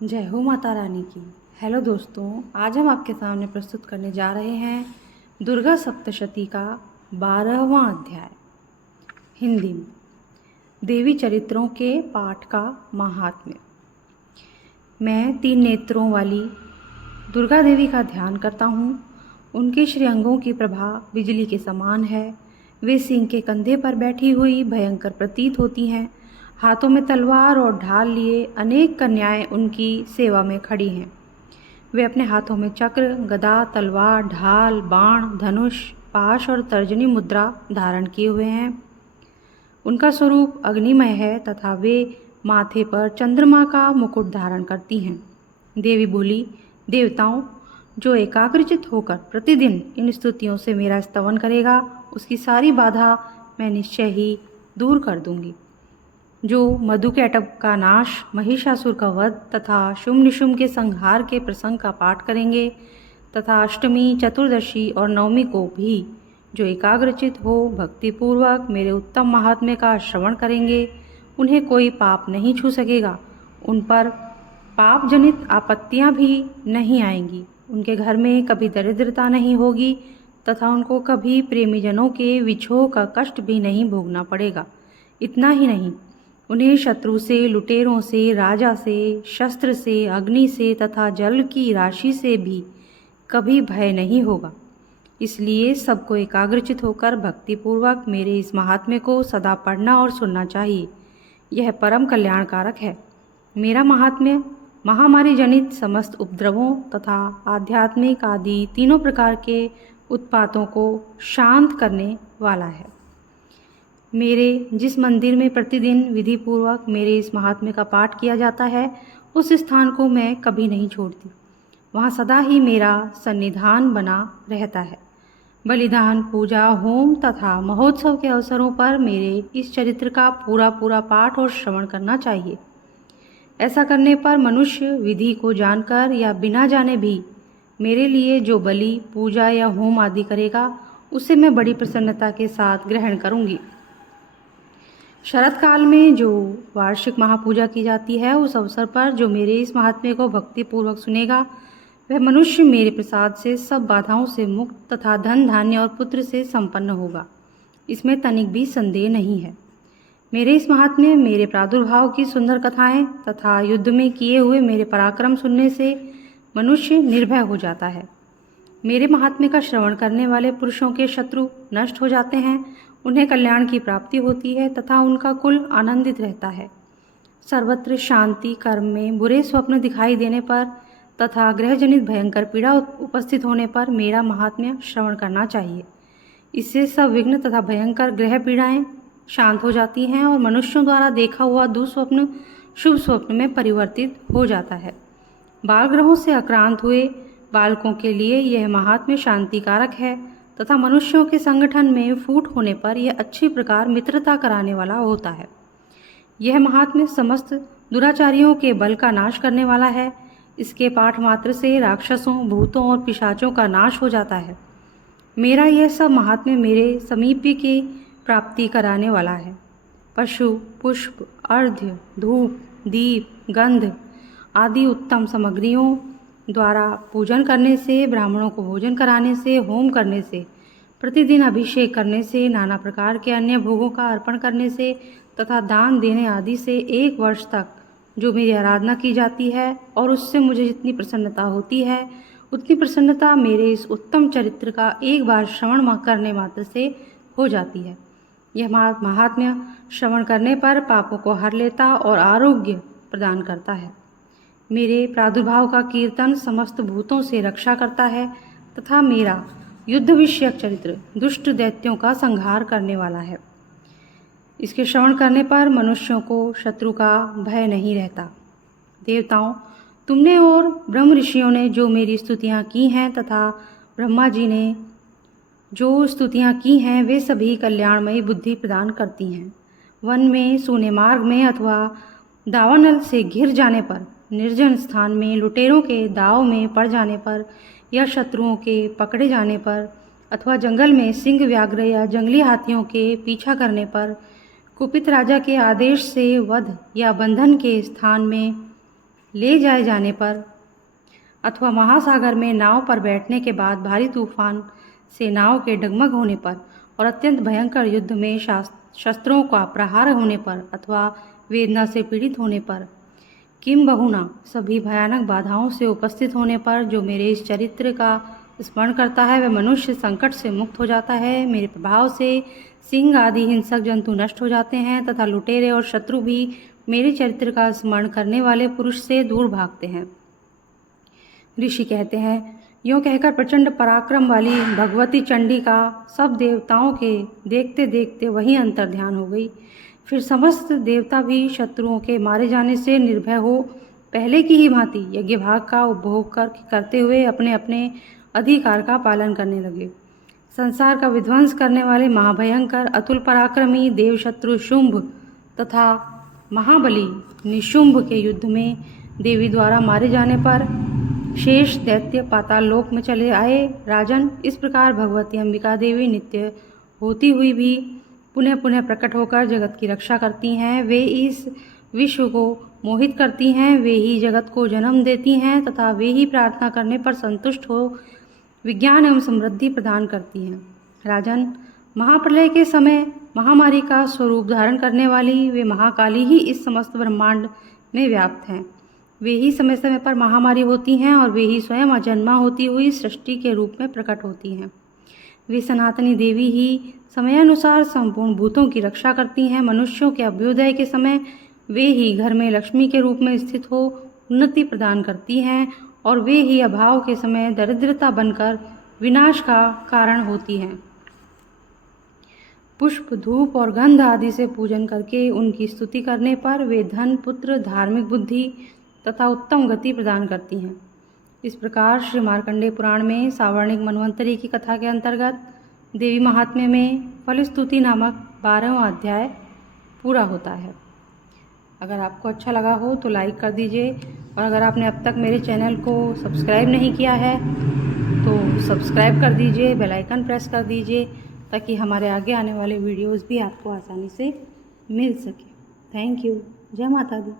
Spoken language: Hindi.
जय हो माता रानी की। हेलो दोस्तों, आज हम आपके सामने प्रस्तुत करने जा रहे हैं दुर्गा सप्तशती का 12वां अध्याय हिंदी में, देवी चरित्रों के पाठ का महात्म्य। मैं 3 नेत्रों वाली दुर्गा देवी का ध्यान करता हूँ। उनके श्रीअंगों की प्रभा बिजली के समान है। वे सिंह के कंधे पर बैठी हुई भयंकर प्रतीत होती हैं। हाथों में तलवार और ढाल लिए अनेक कन्याएं उनकी सेवा में खड़ी हैं। वे अपने हाथों में चक्र, गदा, तलवार, ढाल, बाण, धनुष, पाश और तर्जनी मुद्रा धारण किए हुए हैं। उनका स्वरूप अग्निमय है तथा वे माथे पर चंद्रमा का मुकुट धारण करती हैं। देवी बोली, देवताओं, जो एकाग्रचित होकर प्रतिदिन इन स्तुतियों से मेरा स्तवन करेगा, उसकी सारी बाधा मैं निश्चय ही दूर कर दूंगी। जो मधुकैटभ का नाश, महिषासुर का वध तथा शुंभ निशुंभ के संहार के प्रसंग का पाठ करेंगे तथा अष्टमी, चतुर्दशी और नवमी को भी जो एकाग्रचित हो भक्तिपूर्वक मेरे उत्तम महात्म्य का श्रवण करेंगे, उन्हें कोई पाप नहीं छू सकेगा। उन पर पाप जनित आपत्तियां भी नहीं आएंगी। उनके घर में कभी दरिद्रता नहीं होगी तथा उनको कभी प्रेमीजनों के विछोह का कष्ट भी नहीं भोगना पड़ेगा। इतना ही नहीं, उन्हें शत्रु से, लुटेरों से, राजा से, शस्त्र से, अग्नि से तथा जल की राशि से भी कभी भय नहीं होगा। इसलिए सबको एकाग्रचित होकर भक्तिपूर्वक मेरे इस महात्म्य को सदा पढ़ना और सुनना चाहिए। यह परम कल्याणकारक है। मेरा महात्म्य महामारी जनित समस्त उपद्रवों तथा आध्यात्मिक आदि तीनों प्रकार के उत्पातों को शांत करने वाला है। मेरे जिस मंदिर में प्रतिदिन विधि पूर्वक मेरे इस महात्म्य का पाठ किया जाता है, उस स्थान को मैं कभी नहीं छोड़ती। वहाँ सदा ही मेरा सन्निधान बना रहता है। बलिदान, पूजा, होम तथा महोत्सव के अवसरों पर मेरे इस चरित्र का पूरा पाठ और श्रवण करना चाहिए। ऐसा करने पर मनुष्य विधि को जानकर या बिना जाने भी मेरे लिए जो बलि, पूजा या होम आदि करेगा, उसे मैं बड़ी प्रसन्नता के साथ ग्रहण करूंगी। शरद काल में जो वार्षिक महापूजा की जाती है, उस अवसर पर जो मेरे इस महात्म्य को भक्तिपूर्वक सुनेगा, वह मनुष्य मेरे प्रसाद से सब बाधाओं से मुक्त तथा धन, धान्य और पुत्र से संपन्न होगा। इसमें तनिक भी संदेह नहीं है। मेरे इस महात्म्य, मेरे प्रादुर्भाव की सुंदर कथाएं तथा युद्ध में किए हुए मेरे पराक्रम सुनने से मनुष्य निर्भय हो जाता है। मेरे महात्म्य का श्रवण करने वाले पुरुषों के शत्रु नष्ट हो जाते हैं, उन्हें कल्याण की प्राप्ति होती है तथा उनका कुल आनंदित रहता है। सर्वत्र शांति, कर्म में बुरे स्वप्न दिखाई देने पर तथा ग्रहजनित भयंकर पीड़ा उपस्थित होने पर मेरा महात्म्य श्रवण करना चाहिए। इससे सब विघ्न तथा भयंकर ग्रह पीड़ाएं शांत हो जाती हैं और मनुष्यों द्वारा देखा हुआ दुस्वप्न शुभ स्वप्न में परिवर्तित हो जाता है। बाल ग्रहों से आक्रांत हुए बालकों के लिए यह महात्म्य शांतिकारक है तथा मनुष्यों के संगठन में फूट होने पर यह अच्छी प्रकार मित्रता कराने वाला होता है। यह महात्म्य समस्त दुराचारियों के बल का नाश करने वाला है। इसके पाठ मात्र से राक्षसों, भूतों और पिशाचों का नाश हो जाता है। मेरा यह सब महात्म्य मेरे समीप्य की प्राप्ति कराने वाला है। पशु, पुष्प, अर्घ्य, धूप, दीप, गंध आदि उत्तम सामग्रियों द्वारा पूजन करने से, ब्राह्मणों को भोजन कराने से, होम करने से, प्रतिदिन अभिषेक करने से, नाना प्रकार के अन्य भोगों का अर्पण करने से तथा दान देने आदि से 1 वर्ष तक जो मेरी आराधना की जाती है और उससे मुझे जितनी प्रसन्नता होती है, उतनी प्रसन्नता मेरे इस उत्तम चरित्र का एक बार श्रवण करने मात्र से हो जाती है। यह महात्म्य श्रवण करने पर पापों को हर लेता और आरोग्य प्रदान करता है। मेरे प्रादुर्भाव का कीर्तन समस्त भूतों से रक्षा करता है तथा मेरा युद्ध विषयक चरित्र दुष्ट दैत्यों का संहार करने वाला है। इसके श्रवण करने पर मनुष्यों को शत्रु का भय नहीं रहता। देवताओं, तुमने और ब्रह्म ऋषियों ने जो मेरी स्तुतियाँ की हैं तथा ब्रह्मा जी ने जो स्तुतियाँ की हैं, वे सभी कल्याणमयी बुद्धि प्रदान करती हैं। वन में, सूने मार्ग में अथवा दावानल से घिर जाने पर, निर्जन स्थान में, लुटेरों के दाव में पड़ जाने पर या शत्रुओं के पकड़े जाने पर अथवा जंगल में सिंह, व्याघ्र या जंगली हाथियों के पीछा करने पर, कुपित राजा के आदेश से वध या बंधन के स्थान में ले जाए जाने पर अथवा महासागर में नाव पर बैठने के बाद भारी तूफान से नाव के डगमग होने पर और अत्यंत भयंकर युद्ध में शस्त्रों का प्रहार होने पर अथवा वेदना से पीड़ित होने पर, किम बहुना सभी भयानक बाधाओं से उपस्थित होने पर जो मेरे इस चरित्र का स्मरण करता है वह मनुष्य संकट से मुक्त हो जाता है। मेरे प्रभाव से सिंह आदि हिंसक जंतु नष्ट हो जाते हैं तथा लुटेरे और शत्रु भी मेरे चरित्र का स्मरण करने वाले पुरुष से दूर भागते हैं। ऋषि कहते हैं, यूँ कहकर प्रचंड पराक्रम वाली भगवती चंडी का सब देवताओं के देखते देखते वहीं अंतर ध्यान हो गई। फिर समस्त देवता भी शत्रुओं के मारे जाने से निर्भय हो पहले की ही भांति यज्ञ भाग का उपभोग करते हुए अपने अपने अधिकार का पालन करने लगे। संसार का विध्वंस करने वाले महाभयंकर अतुल पराक्रमी देवशत्रु शुंभ तथा महाबली निशुंभ के युद्ध में देवी द्वारा मारे जाने पर शेष दैत्य पाताल लोक में चले आए। राजन, इस प्रकार भगवती अंबिका देवी नित्य होती हुई भी पुनः पुनः प्रकट होकर जगत की रक्षा करती हैं। वे इस विश्व को मोहित करती हैं, वे ही जगत को जन्म देती हैं तथा वे ही प्रार्थना करने पर संतुष्ट हो विज्ञान एवं समृद्धि प्रदान करती हैं। राजन, महाप्रलय के समय महामारी का स्वरूप धारण करने वाली वे महाकाली ही इस समस्त ब्रह्मांड में व्याप्त हैं। वे ही समय समय पर महामारी होती हैं और वे ही स्वयं अजन्मा होती हुई सृष्टि के रूप में प्रकट होती हैं। वे सनातनी देवी ही समयानुसार संपूर्ण भूतों की रक्षा करती हैं। मनुष्यों के अभ्युदय के समय वे ही घर में लक्ष्मी के रूप में स्थित हो उन्नति प्रदान करती हैं और वे ही अभाव के समय दरिद्रता बनकर विनाश का कारण होती हैं। पुष्प, धूप और गंध आदि से पूजन करके उनकी स्तुति करने पर वे धन, पुत्र, धार्मिक बुद्धि तथा उत्तम गति प्रदान करती हैं। इस प्रकार श्री मार्कंडेय पुराण में सावर्णिक मनवंतरी की कथा के अंतर्गत देवी महात्म्य में फलस्तुति नामक 12वां अध्याय पूरा होता है। अगर आपको अच्छा लगा हो तो लाइक कर दीजिए और अगर आपने अब तक मेरे चैनल को सब्सक्राइब नहीं किया है तो सब्सक्राइब कर दीजिए, बेल आइकन प्रेस कर दीजिए ताकि हमारे आगे आने वाले वीडियोज़ भी आपको आसानी से मिल सके। Thank you. जय माता दी।